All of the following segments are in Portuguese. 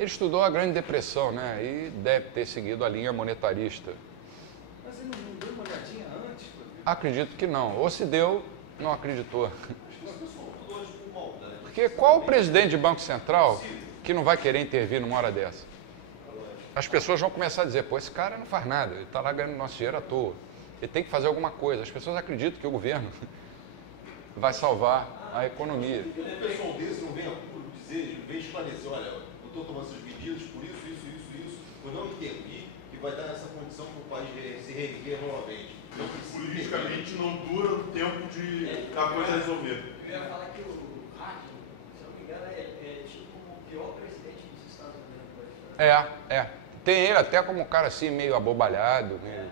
Ele estudou a Grande Depressão, né? E deve ter seguido a linha monetarista. Mas ele não deu uma olhadinha antes? Acredito que não. Ou se deu, não acreditou. As pessoas são todas por maldade. Porque qual o presidente de Banco Central que não vai querer intervir numa hora dessa? As pessoas vão começar a dizer, pô, esse cara não faz nada, ele está lá ganhando nosso dinheiro à toa. Ele tem que fazer alguma coisa. As pessoas acreditam que o governo vai salvar a economia. Um pessoal desse não vem a público dizer, vem esclarecer, olha, eu estou tomando essas medidas por isso, por não intervir, que vai dar essa condição para o país se reerguer novamente. Politicamente não dura o tempo de a coisa resolver. Eu ia falar que o Harding, se não me engano, é tipo o pior presidente dos Estados Unidos. Tem ele até como um cara assim, meio abobalhado. Meio,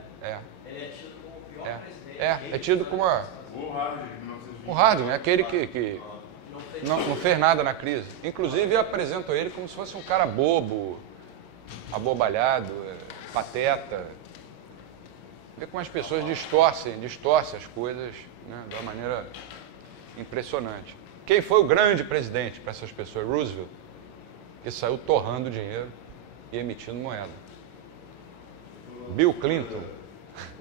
Ele é tido como o pior presidente. É tido como a... O Harding, 1920. O Harding é aquele que não fez nada na crise. Inclusive, apresentam ele como se fosse um cara bobo, abobalhado, pateta. Vê como as pessoas distorcem as coisas, né, de uma maneira impressionante. Quem foi o grande presidente para essas pessoas? Roosevelt, que saiu torrando dinheiro e emitindo moeda. Bill Clinton.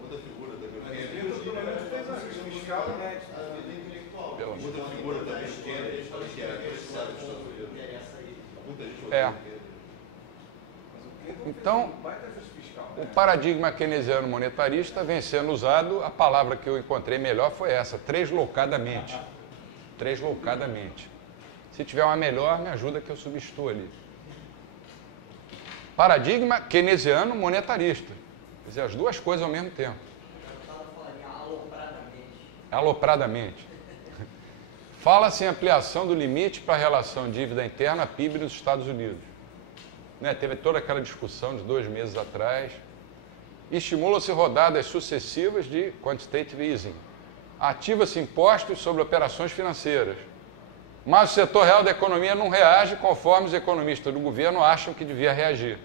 Outra figura também. Fez uma questão fiscal inédita. Pelo amor. Outra figura também esquerda, que era apreciada nos Estados Unidos. Muita gente É. Mas o Clinton Então, fez um baita ajuste fiscal. o paradigma keynesiano monetarista vem sendo usado, a palavra que eu encontrei melhor foi essa, tresloucadamente. Tresloucadamente. Se tiver uma melhor, me ajuda que eu substituo ali. Paradigma keynesiano monetarista. Quer dizer, as duas coisas ao mesmo tempo. Alopradamente. Fala-se em ampliação do limite para a relação dívida interna PIB nos Estados Unidos. Né? Teve toda aquela discussão de 2 meses atrás. Estimula-se rodadas sucessivas de quantitative easing. Ativa-se impostos sobre operações financeiras. Mas o setor real da economia não reage conforme os economistas do governo acham que devia reagir.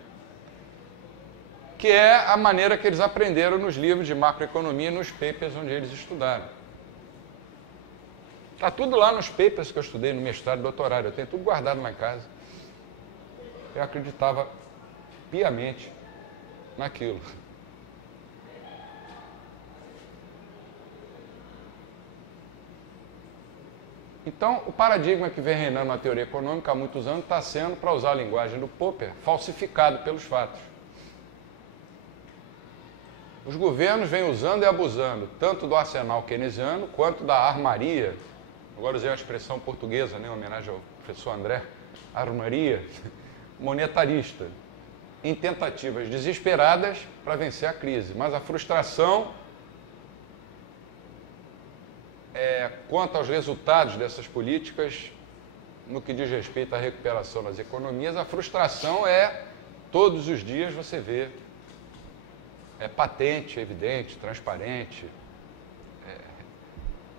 Que é a maneira que eles aprenderam nos livros de macroeconomia e nos papers onde eles estudaram. Está tudo lá nos papers que eu estudei no mestrado e doutorado. Eu tenho tudo guardado lá em casa. Eu acreditava piamente naquilo. Então, o paradigma que vem reinando na teoria econômica há muitos anos está sendo, para usar a linguagem do Popper, falsificado pelos fatos. Os governos vêm usando e abusando tanto do arsenal keynesiano quanto da armaria. Agora usei uma expressão portuguesa, né, em homenagem ao professor André, armaria monetarista, em tentativas desesperadas para vencer a crise. Mas a frustração quanto aos resultados dessas políticas, no que diz respeito à recuperação das economias, a frustração todos os dias você vê, é patente, evidente, transparente.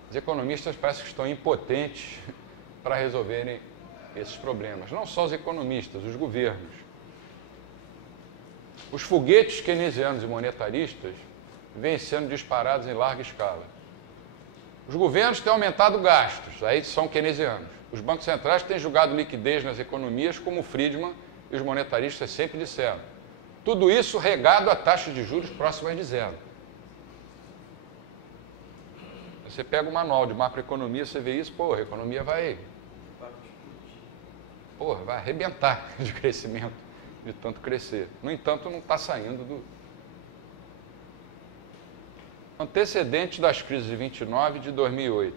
Os economistas parecem que estão impotentes para resolverem esses problemas. Não só os economistas, os governos. Os foguetes keynesianos e monetaristas vêm sendo disparados em larga escala. Os governos têm aumentado gastos, aí são keynesianos. Os bancos centrais têm julgado liquidez nas economias, como o Friedman e os monetaristas sempre disseram. Tudo isso regado a taxas de juros próximas de zero. Você pega o manual de macroeconomia, você vê isso, a economia vai arrebentar de crescimento, de tanto crescer. No entanto, não está saindo do... Antecedentes das crises de 29 e de 2008.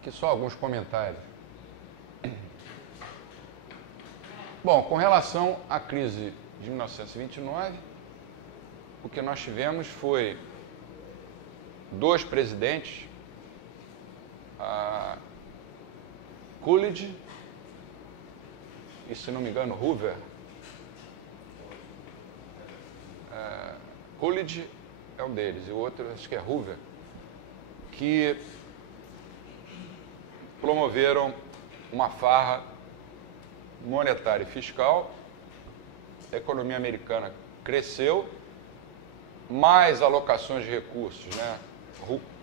Aqui só alguns comentários. Bom, com relação à crise de 1929, o que nós tivemos foi 2 presidentes, Coolidge e, se não me engano, Hoover. Coolidge é um deles, e o outro acho que é Hoover, que promoveram uma farra monetária e fiscal. A economia americana cresceu, mais alocações de recursos, né?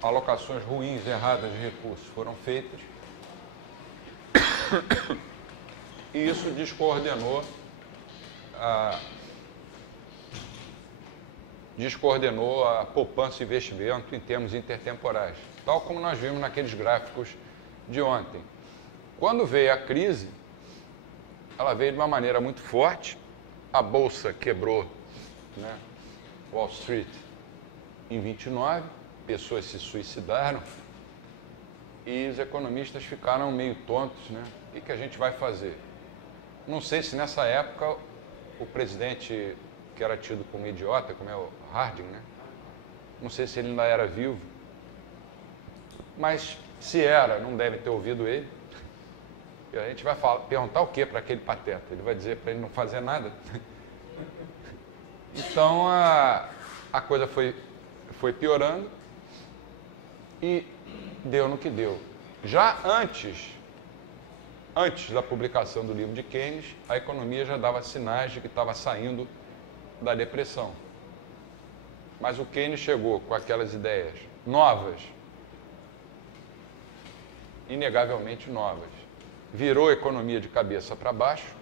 Alocações ruins, erradas de recursos foram feitas. e isso descoordenou a poupança e investimento em termos intertemporais, tal como nós vimos naqueles gráficos de ontem. Quando veio a crise, ela veio de uma maneira muito forte, a Bolsa quebrou, né? Wall Street em 29, pessoas se suicidaram e os economistas ficaram meio tontos, né? O que a gente vai fazer? Não sei se nessa época o presidente, que era tido como idiota, como é o Harding, né? Não sei se ele ainda era vivo, mas se era, não deve ter ouvido ele. E a gente vai perguntar o que para aquele pateta? Ele vai dizer para ele não fazer nada? Então a coisa foi piorando e deu no que deu. Já antes da publicação do livro de Keynes, a economia já dava sinais de que estava saindo da depressão. Mas o Keynes chegou com aquelas ideias novas, inegavelmente novas. Virou a economia de cabeça para baixo,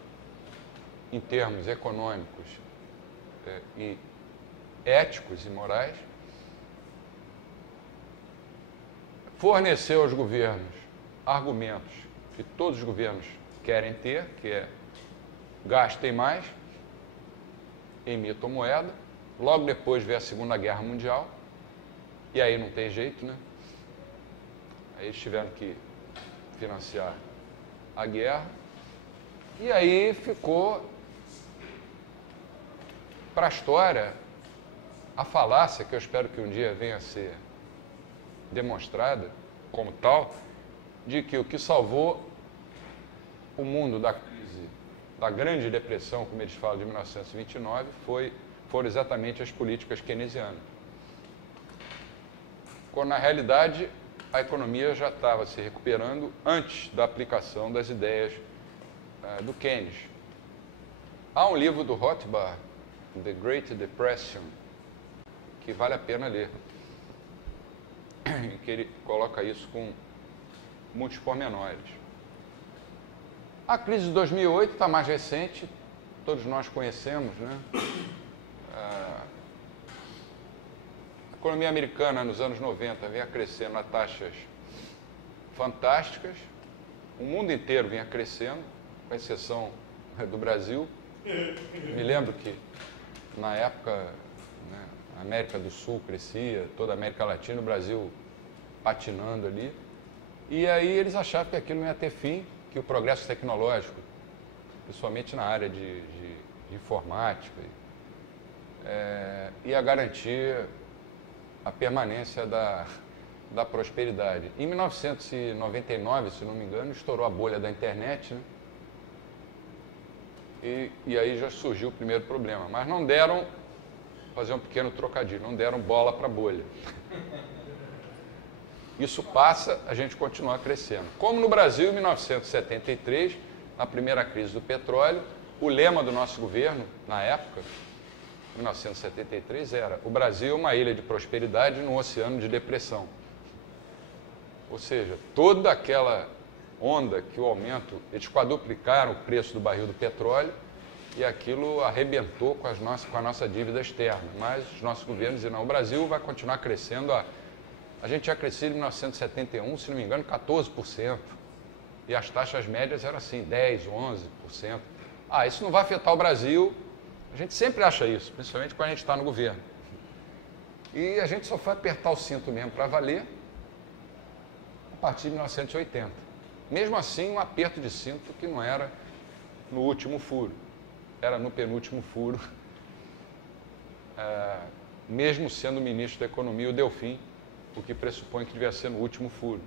em termos econômicos e éticos e morais. Forneceu aos governos argumentos que todos os governos querem ter, que é gastem mais, emitam moeda. Logo depois veio a Segunda Guerra Mundial, e aí não tem jeito, né? Aí eles tiveram que financiar a guerra, e aí ficou para a história a falácia, que eu espero que um dia venha a ser demonstrada como tal, de que o que salvou o mundo da crise, da grande depressão, como eles falam, de 1929, foram exatamente as políticas keynesianas. Quando, na realidade, a economia já estava se recuperando antes da aplicação das ideias do Keynes. Há um livro do Rothbard, The Great Depression, que vale a pena ler, em que ele coloca isso com muitos pormenores. A crise de 2008 está mais recente, todos nós conhecemos, né? A economia americana nos anos 90 vinha crescendo a taxas fantásticas, o mundo inteiro vinha crescendo, com exceção do Brasil. Me lembro que na época, né, a América do Sul crescia, toda a América Latina, o Brasil patinando ali. E aí eles achavam que aquilo não ia ter fim, que o progresso tecnológico, principalmente na área de informática, ia garantir a permanência da prosperidade. Em 1999, se não me engano, estourou a bolha da internet, né? E aí já surgiu o primeiro problema. Mas não deram, fazer um pequeno trocadilho, não deram bola para a bolha. Isso passa, a gente continua crescendo. Como no Brasil, em 1973, na primeira crise do petróleo, o lema do nosso governo, na época, 1973, era: o Brasil é uma ilha de prosperidade num oceano de depressão. Ou seja, toda aquela onda que o aumento, eles quadruplicaram o preço do barril do petróleo e aquilo arrebentou com a nossa dívida externa. Mas os nossos governos diziam: não, o Brasil vai continuar crescendo. A gente tinha crescido em 1971, se não me engano, 14%. E as taxas médias eram assim, 10%, 11%. Isso não vai afetar o Brasil. A gente sempre acha isso, principalmente quando a gente está no governo. E a gente só foi apertar o cinto mesmo para valer a partir de 1980. Mesmo assim, um aperto de cinto que não era no último furo, era no penúltimo furo, mesmo sendo o ministro da Economia, o Delfim, o que pressupõe que devia ser no último furo,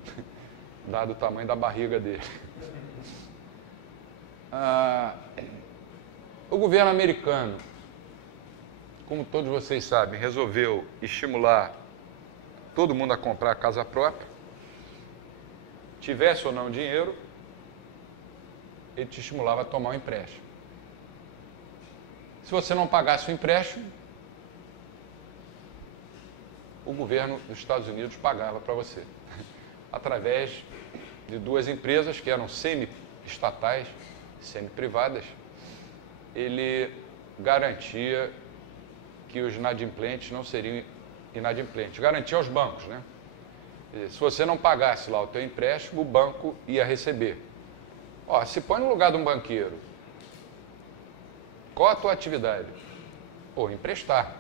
dado o tamanho da barriga dele. O governo americano, como todos vocês sabem, resolveu estimular todo mundo a comprar casa própria. Tivesse ou não dinheiro, ele te estimulava a tomar um empréstimo. Se você não pagasse o empréstimo, o governo dos Estados Unidos pagava para você, através de duas empresas que eram semi-estatais, semi-privadas, ele garantia que os inadimplentes não seriam inadimplentes. Garantia aos bancos, né? Se você não pagasse lá o teu empréstimo, o banco ia receber. Ó, se põe no lugar de um banqueiro, qual a tua atividade? Pô, emprestar.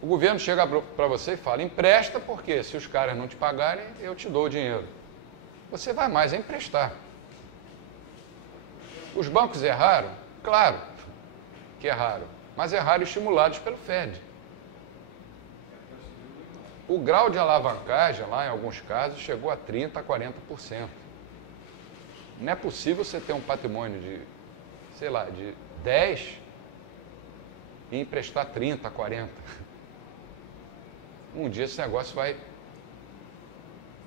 O governo chega para você e fala, empresta porque se os caras não te pagarem, eu te dou o dinheiro. Você vai mais emprestar. Os bancos erraram? Claro que erraram, mas erraram estimulados pelo Fed. O grau de alavancagem lá, em alguns casos, chegou a 30%, a 40%. Não é possível você ter um patrimônio de, sei lá, de 10 e emprestar 30, 40. Um dia esse negócio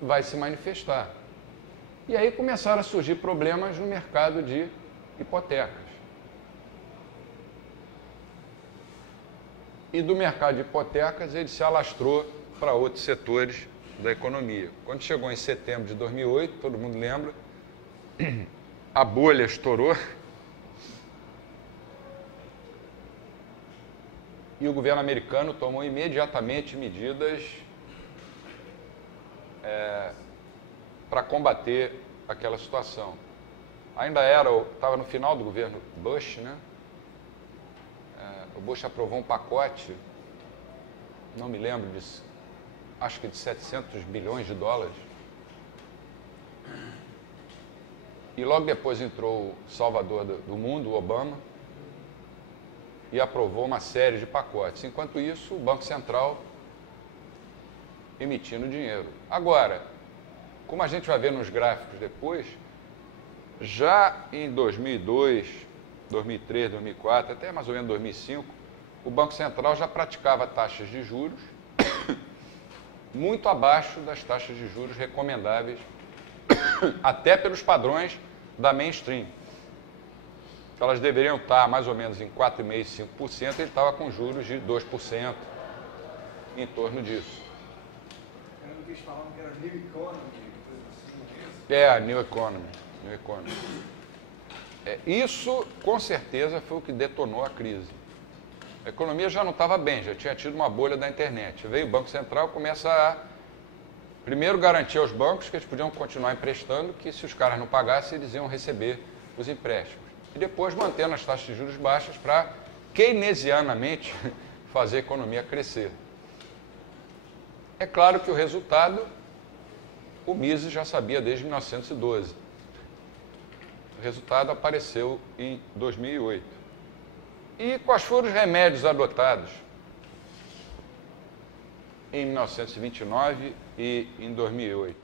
vai se manifestar. E aí começaram a surgir problemas no mercado de hipotecas. E do mercado de hipotecas ele se alastrou para outros setores da economia. Quando chegou em setembro de 2008, todo mundo lembra, a bolha estourou e o governo americano tomou imediatamente medidas para combater aquela situação. Ainda estava no final do governo Bush, né? O Bush aprovou um pacote, não me lembro disso, acho que de 700 bilhões de dólares. E logo depois entrou o salvador do mundo, o Obama, e aprovou uma série de pacotes. Enquanto isso, o Banco Central emitindo dinheiro. Agora, como a gente vai ver nos gráficos depois, já em 2002, 2003, 2004, até mais ou menos 2005, o Banco Central já praticava taxas de juros muito abaixo das taxas de juros recomendáveis, até pelos padrões da mainstream. Elas deveriam estar mais ou menos em 4,5%, 5%, ele estava com juros de 2%, em torno disso. Eles falavam que era New Economy, coisa assim, É, a New Economy. Isso, com certeza, foi o que detonou a crise. A economia já não estava bem, já tinha tido uma bolha da internet. Veio o Banco Central, começa a, primeiro, garantir aos bancos que eles podiam continuar emprestando, que se os caras não pagassem, eles iam receber os empréstimos. E depois mantendo as taxas de juros baixas para, keynesianamente, fazer a economia crescer. É claro que o resultado, o Mises já sabia desde 1912. O resultado apareceu em 2008. E quais foram os remédios adotados em 1929 e em 2008?